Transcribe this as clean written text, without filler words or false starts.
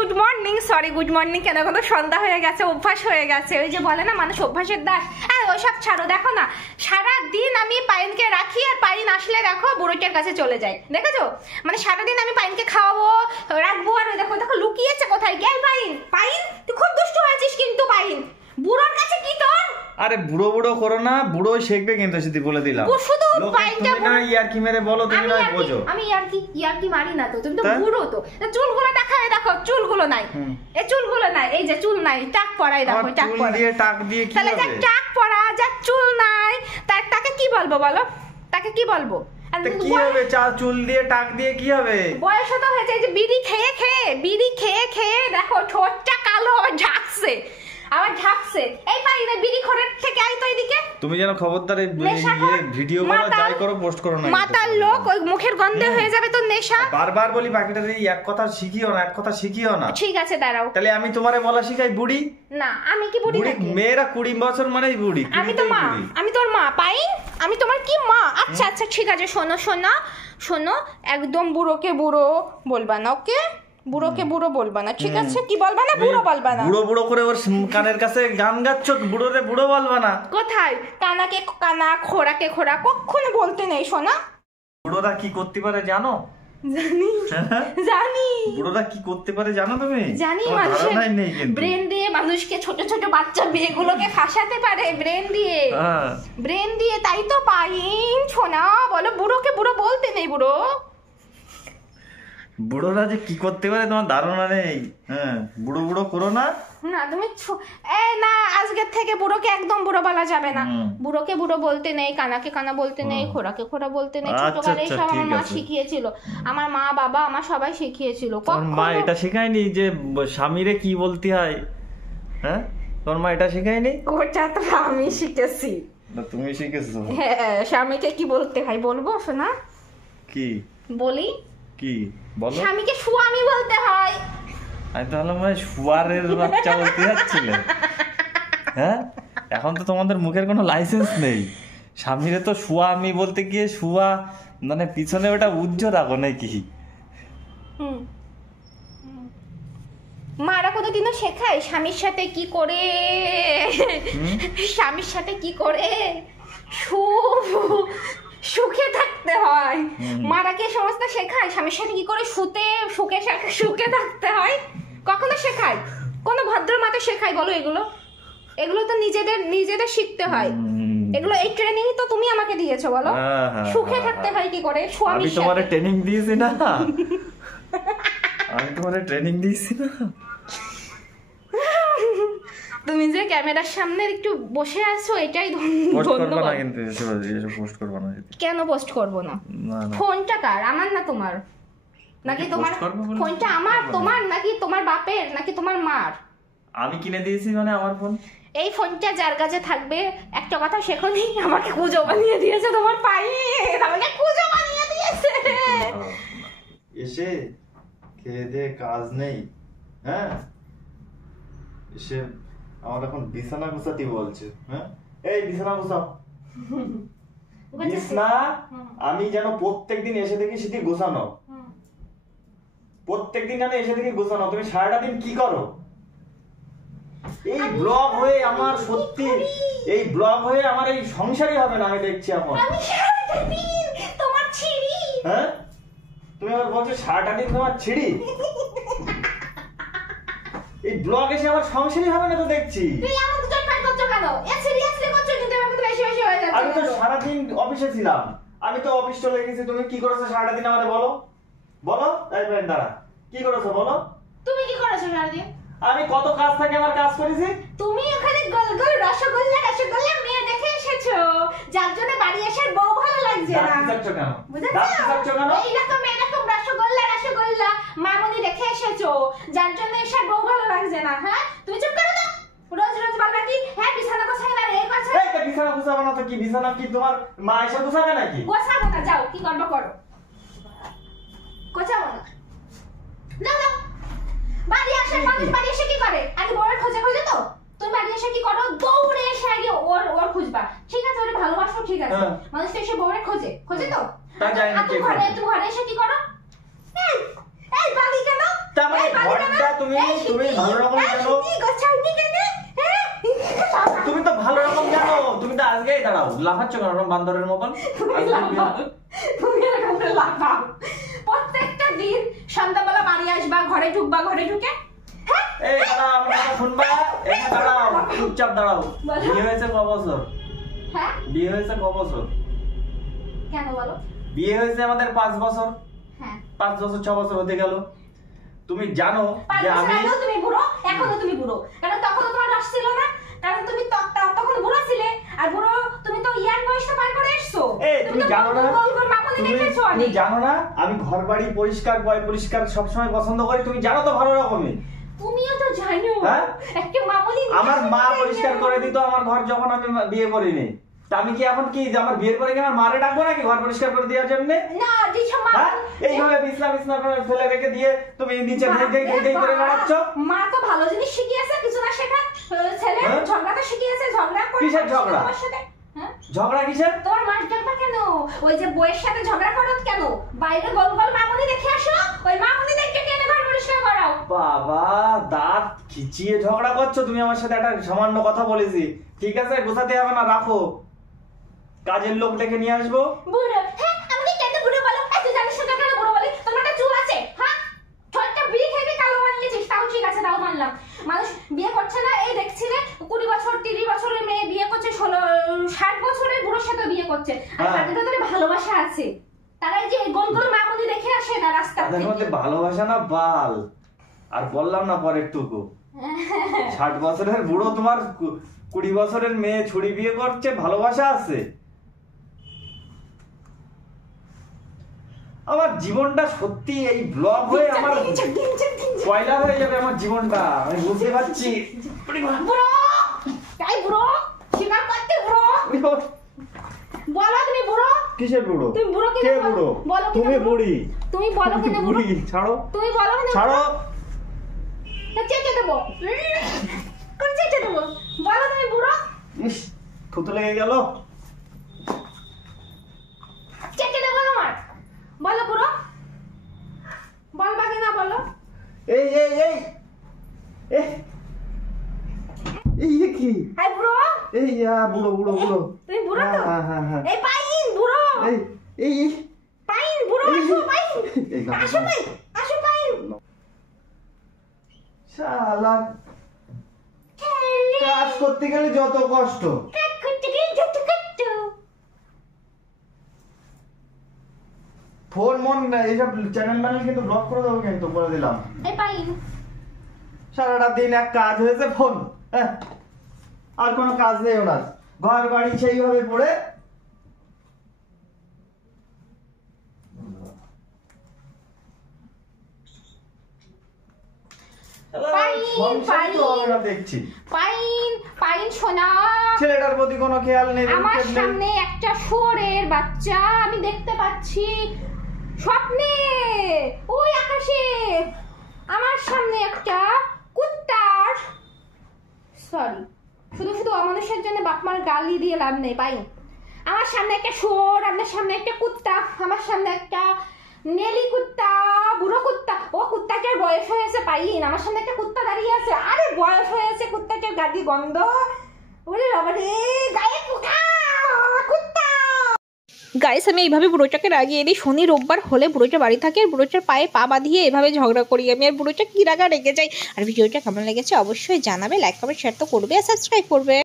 Good morning. Sorry good morning কেন, এখন তো সন্ধ্যা হয়ে গেছে, অভ্যাস হয়ে গেছে। ওই যে বলে না মানুষ অভ্যাসের দাস। আর ওইসব ছাড়ো, দেখো না সারাদিন আমি পাইনকে রাখি আর পাইন আসলে দেখো বুড়োটার কাছে চলে যায়, দেখেছো? মানে সারাদিন আমি পাইনকে খাওয়াবো রাখবো, আর দেখো দেখো লুকিয়েছে কোথায়। কে পাইন? পাইন তুই খুব দুষ্ট হয়েছিস কিন্তু। পাইন বুড়োর কাছে কি তোর? আরে বুড়ো বুড়ো করো না, বুড়ো শিখবে কিন্তু সেটি বলে দিলাম। শুধু পাইনটা না ইয়ার কি মেরে বলো, তুমি না বোঝো। আমি ইয়ার কি মারি না তো, তুমি তো বুড়ো তো। চুলগুলো দেখায়, দেখো চুলগুলো নাই, এই চুলগুলো নাই, এই যে চুল নাই, টাক পড়াই দেখো, টাক পড়া দিয়ে টাক দিয়ে কি তাহলে হবে? টাক পড়া যার চুল নাই তাকে কি বলবো বলো? তাকে কি বলবো? কি হবে? চুল দিয়ে টাক দিয়ে কি হবে? বয়স তো হয়েছে, যে বিড়ি খেয়ে খেয়ে দেখো ঠোঁটটা কালো আবার ঝাঁকছে, এই পাইনে বিড়ি খোরের থেকে আই তো এদিকে। তুমি যেন খবরদার ভিডিও করো, যাই করো পোস্ট করো না। মাতার লোক, ওই মুখের গন্ধে হয়ে যাবে তো নেশা। বারবার বলি বাকিটা এই এক কথা শিখিও না। ঠিক আছে দাঁড়াও, তাহলে আমি তোমারে বলা শিখাই বুড়ি? না আমি কি বুড়ি নাকি? মেয়েরা 20 বছর মানেই বুড়ি। আমি তো মা, আমি তোর মা পাইন, আমি তোমার কি মা? আচ্ছা আচ্ছা ঠিক আছে, শোনো একদম বুড়োকে বুড়ো বলবা না, ওকে? বুড়োকে বুড়ো বলবা না, ঠিক আছে? কি বলবা না? বুড়ো বলবা না। বুড়ো বুড়ো করে ওর কানের কাছে গান গাচ্ছ, বুড়োরে বুড়ো বলবা না। কোথায়? কানাকে কানা, খোরাকে খোরা কখনো বলতে নেই সোনা। বুড়োরা কি করতে পারে জানো? জানি বুড়োরা কি করতে পারে জানো তুমি? জানি, মানুষের ব্রেন দিয়ে মানুষকে, ছোট ছোট বাচ্চা মেয়েগুলোকে ফাঁসাতে পারে ব্রেন দিয়ে। তাই তো পাইন সোনা বলো, বুড়োকে বুড়ো বলতে নেই। বুড়োরা যে কি করতে পারে তোমার ধারণা নেই। হ্যাঁ, বুড়ো বুড়ো করো না। না তুমি না, আজকের থেকে বুড়োকে একদম বুড়ো বলা যাবে না। বুড়োকে বুড়ো বলতে নেই, কানাকে কানা বলতে নেই, খোরাকে খোরা বলতে নেই। ছোটবেলায় সব আমার মা শিখিয়েছিল, আমার মা বাবা আমার সবাই শিখিয়েছিল। তোর মা এটা শেখায়নি যে স্বামীরে কি বলতে হয়? হ্যাঁ, তোর মা এটা শেখায়নি? ওটা তো আমি শিখেছি। তুমি শিখেছো? হ্যাঁ, স্বামীকে কি বলতে হয় বলবো শোনা? কি বলি? কি বলো? স্বামীকে স্বামী বলতে হয়। আমি তাহলে মানে শুয়ারের বাচ্চা বলতে যাচ্ছিলে। হ্যাঁ, এখন তো তোমাদের মুখের কোনো লাইসেন্স নেই। স্বামীরে তো স্বামী বলতে গিয়ে শুয়া মানে পিছনে ওটা উজ্জ্বল রাখো নাকি? মারা কোনোদিনও শেখায় স্বামীর সাথে কি করে সুখে থাকতে হয়? মারা কি সমস্ত শেখায় স্বামীর সাথে কি করে সুখে থাকতে হয়? কখনো শেখায়? কোন ভদ্র মাতা শেখায় বলো? এগুলো তো নিজেদের শিখতে হয়। এগুলো এই ট্রেনিং তো তুমি আমাকে দিয়েছো, বলো সুখে থাকতে হয় কি করে স্বামীর সাথে। আমি তোমারে ট্রেনিং দিয়েছি না? তুমি যে ক্যামেরার সামনে একটু বসে আছো এটাই ধন্যবাদ। কেন পোস্ট করব না? ফোনটা কার? আমার না তোমার? নাকি তোমার ফোনটা তোমার নাকি তোমার বাপের নাকি তোমার মার? আমি কিনে দিয়েছি মানে আমার ফোন। এই ফোনটা যার কাছে থাকবে একটা কথা শেখোনি, আমাকে কুজো বানিয়ে দিয়েছে তোমার পাইন, আমাকে কুজো বানিয়ে দিয়েছে। এসে খেয়ে দে কাজ নেই, হ্যাঁ এসে আমার এখন বিছানা গুছাতে বলছে। হ্যাঁ, এই বিছানা গুছাও। বিছানা আমি যেন প্রত্যেকদিন এসে দেখি সেটি গোছানো, তুমি সারাটা দিন কি করো? এই ব্লগ হয়ে আমার সত্যি এই সংসারই হবে না। আমি দেখছি এখন তোমার ছিড়ি। হ্যাঁ, তুমি আবার বলছো সারাটা দিন তোমার ছিড়ি। এই ব্লগ এসে আমার সংসারই হবে না তো দেখছি। আমি তো সারাদিন অফিসে ছিলাম, আমি তো অফিস চলে গেছি। তুমি কি করেছো সারাটা দিন আমাদের বলো? এই ভাই দাঁড়া, কি করেছো বলো? তুমি কি করেছো সারাদিন? আমি কত কাজ থাকে আমার কাজ করেছি। তুমি ওখানে গোল রসগোল্লা মেয়ে দেখে এসেছো, যার জন্য বাড়ি এসে বউ ভালো লাগছে না। এইরকম রসগোল্লা মামুনি দেখে এসেছো, যার জন্য এসে বউ ভালো লাগছে না। হ্যাঁ, তুমি চুপ করো না। রোজ বলবা কি হ্যাঁ বিছানা গোছাই না, এই করছে। এই তো বিছানা গোছাবো না তো কি? বিছানা কি তোমার মা এসে গোছাবে নাকি? গোছাবো না, যাও কি করবে করো। গোছাবো না, দাও। বাড়ি এসে কি করে? আগে বউয়ের খোঁজে তো তুমি বাড়ি এসে কি করো? দৌড়ে এসে আগে ওর খুঁজবা, ঠিক আছে? ওরে ভালোবাসো, ঠিক আছে? মানুষ তো এসে বউয়ের খোঁজে তো। তুমি ঘরে এসে কি করো? এই বাড়ি কেন? ঘরটা তুমি তুমি ভালো রকম জানো, তুমি তো ভালো রকম জানো, তুমি তো আজকেই দাঁড়াও, লাফাচ্ছ কেন বান্দরের মতন? প্রত্যেকটা দিন সন্ধ্যাবেলা বাড়ি আসবা, ঘরে ঢুকবা, ঘরে ঢুকে এই দাঁড়াও, আমার কথা শুনবা, এই দাঁড়াও, চুপচাপ দাঁড়াও। বিয়ে হয়েছে ক বছর? হ্যাঁ, বিয়ে হয়েছে ক বছর? কেন বলো? বিয়ে হয়েছে আমাদের 5 বছর। হ্যাঁ, 5 বছর 6 বছর হতে গেল। তুমি জানো যে আমি, তুমি বুড়ো, এখনো তুমি বুড়ো, কারণ তখন তোমার রস ছিল না, কারণ তুমি তখন বুড়ো ছিলে, আর বুড়ো তুমি তো ইয়ার বয়সটা পার করে এসছো। তুমি জানো না, তুমি জানো না আমি ঘর বাড়ি পরিষ্কার পরিষ্কার সবসময় পছন্দ করি, তুমি জানো তো ভালো রকমই। তুমিও তো জানো, হ্যাঁ, একটা মামুলি আমার মা পরিষ্কার করে দিত আমার ঘর যখন আমি বিয়ে করিনি। তা আমি কি এখন কি আমার বিয়ের পরে কি আমার মারে ডাকবো নাকি ঘর পরিষ্কার করে দেওয়ার জন্য? না, এইভাবে বিছনা ফেলে রেখে দিয়ে তুমি নিচে ঢেই করে বেড়াচ্ছ। মা তো ভালো জিনিস শিখিয়েছে, কিছু না শেখা ছেলে ঝগড়া তো শিখিয়েছে, ঝগড়া করে। কিসের ঝগড়া? ঝগড়া কিসের? তোমার মাস ডাকবা কেন? ওই যে বউয়ের সাথে ঝগড়া করো কেন? বাইরে গোল গোল মামুনি দেখে আসো, ওই মামুনি দেখে কেন ঘর পরিষ্কার করাও? বাবা, দাঁত খিচিয়ে ঝগড়া করছো তুমি আমার সাথে। একটা সামান্য কথা বলেছি, ঠিক আছে, গোছাতে হবে না, রাখো। কাজের লোক ডেকে নিয়ে আসবো। বুড়ো? হ্যাঁ, আমাকে কেন বুড়ো বলো? তুই জানিস না কেন বুড়ো বলি? তোমার একটা চুল আছে, হ্যাঁ, ছোটটা বিয়ে খেয়ে কালো বানিয়েছিস, তাও ঠিক আছে, তাও মানলাম। মানুষ বিয়ে করছে না, এই দেখছিলে 20 বছর 30 বছরের মেয়ে বিয়ে করছে, 60 বছরের বুড়োর সাথে বিয়ে করছে, আর তাদের ভিতরে ভালোবাসা আছে। তারা এই যে গোল গোল মামুনি দেখে আসে না রাস্তা তাদের মধ্যে ভালোবাসা না বাল। আর বললাম না পরের টুকু, 60 বছরের বুড়ো তোমার 20 বছরের মেয়ে ছুরি বিয়ে করছে, ভালোবাসা আছে? আমার জীবনটা সত্যি এই ব্লগ হয়ে আমার পয়লা হয়ে যাবে আমার জীবনটা, আমি বুঝতে পারছি। বুড়ো, তাই বুড়ো, স্বীকার করতে বুড়ো। বলো তুমি বুড়ো। কিসের বুড়ো? তুমি বুড়ো কিনা? কে বুড়ো? বলো তুমি বুড়ি। তুমি বলো কিনা বুড়ো? ছাড়ো। তুমি বলো কিনা? ছাড়ো। চেঁচে দেবো, কোন চেঁচে দেবো? বলো তুমি বুড়ো। ইস, থুতু লেগে গেল। চেঁচে দেবো তোমার। বলো বুড়ো, বলবা কিনা বলো? এই এই এই এই কি? হাই বুড়ো। এই বুড়ো বুড়ো বুড়ো। তুমি বুড়ো তো? হ্যাঁ। এই পাইন বুড়ো। এই এই পাইন বুড়ো, আসো পাইন। আসো পাইন, আসো পাইন। শালা, কাজ করতে গেলে যত কষ্ট। কাজ করতে গেলে যত কষ্ট। ফোন মন এইসব চ্যানেল কিন্তু ব্লক করে দেবো, কিন্তু বলে দিলাম। এই পাইন, সারাটা দিন এক কাজ হয়েছে ফোন, আর কোনো কাজ নেই ওনার। ঘর বাড়ি সেইভাবে পড়ে। দেখছি পাইন সোনা, ছেলেটার প্রতি কোনো খেয়াল নেই। আমার সামনে একটা শুয়োরের বাচ্চা আমি দেখতে পাচ্ছি স্বপ্নে, ওই আকাশে। আমার সামনে একটা কুত্তার, সরি, শুধু শুধু অমানুষের জন্য বাপ মার গালি দিয়ে লাভ নেই। পাইন, আমার সামনে একটা শুয়োর, আপনার সামনে একটা কুত্তা, আমার সামনে একটা নেলি কুত্তা, বুড়ো কুত্তা। ও কুত্তাটার বয়স হয়েছে পাইন, আমার সামনে একটা কুত্তা দাঁড়িয়ে আছে। আরে বয়স হয়েছে, কুত্তাটার গাদি গন্ধ, ওরে বাবা রে, গায়ে পোকা, কুত্তা। গাইস, আমি এইভাবে বুড়োটাকে রাগিয়ে দিই। শনি রোববার হলে বুড়োটা বাড়ি থাকে, আর বুড়োটার পায়ে পা বাঁধিয়ে এভাবে ঝগড়া করি আমি, আর বুড়োটা কি রাগা রেগে যাই। আর ভিডিওটা কেমন লেগেছে অবশ্যই জানাবে, লাইক কমেন্ট শেয়ার তো করবে, আর সাবস্ক্রাইব করবে।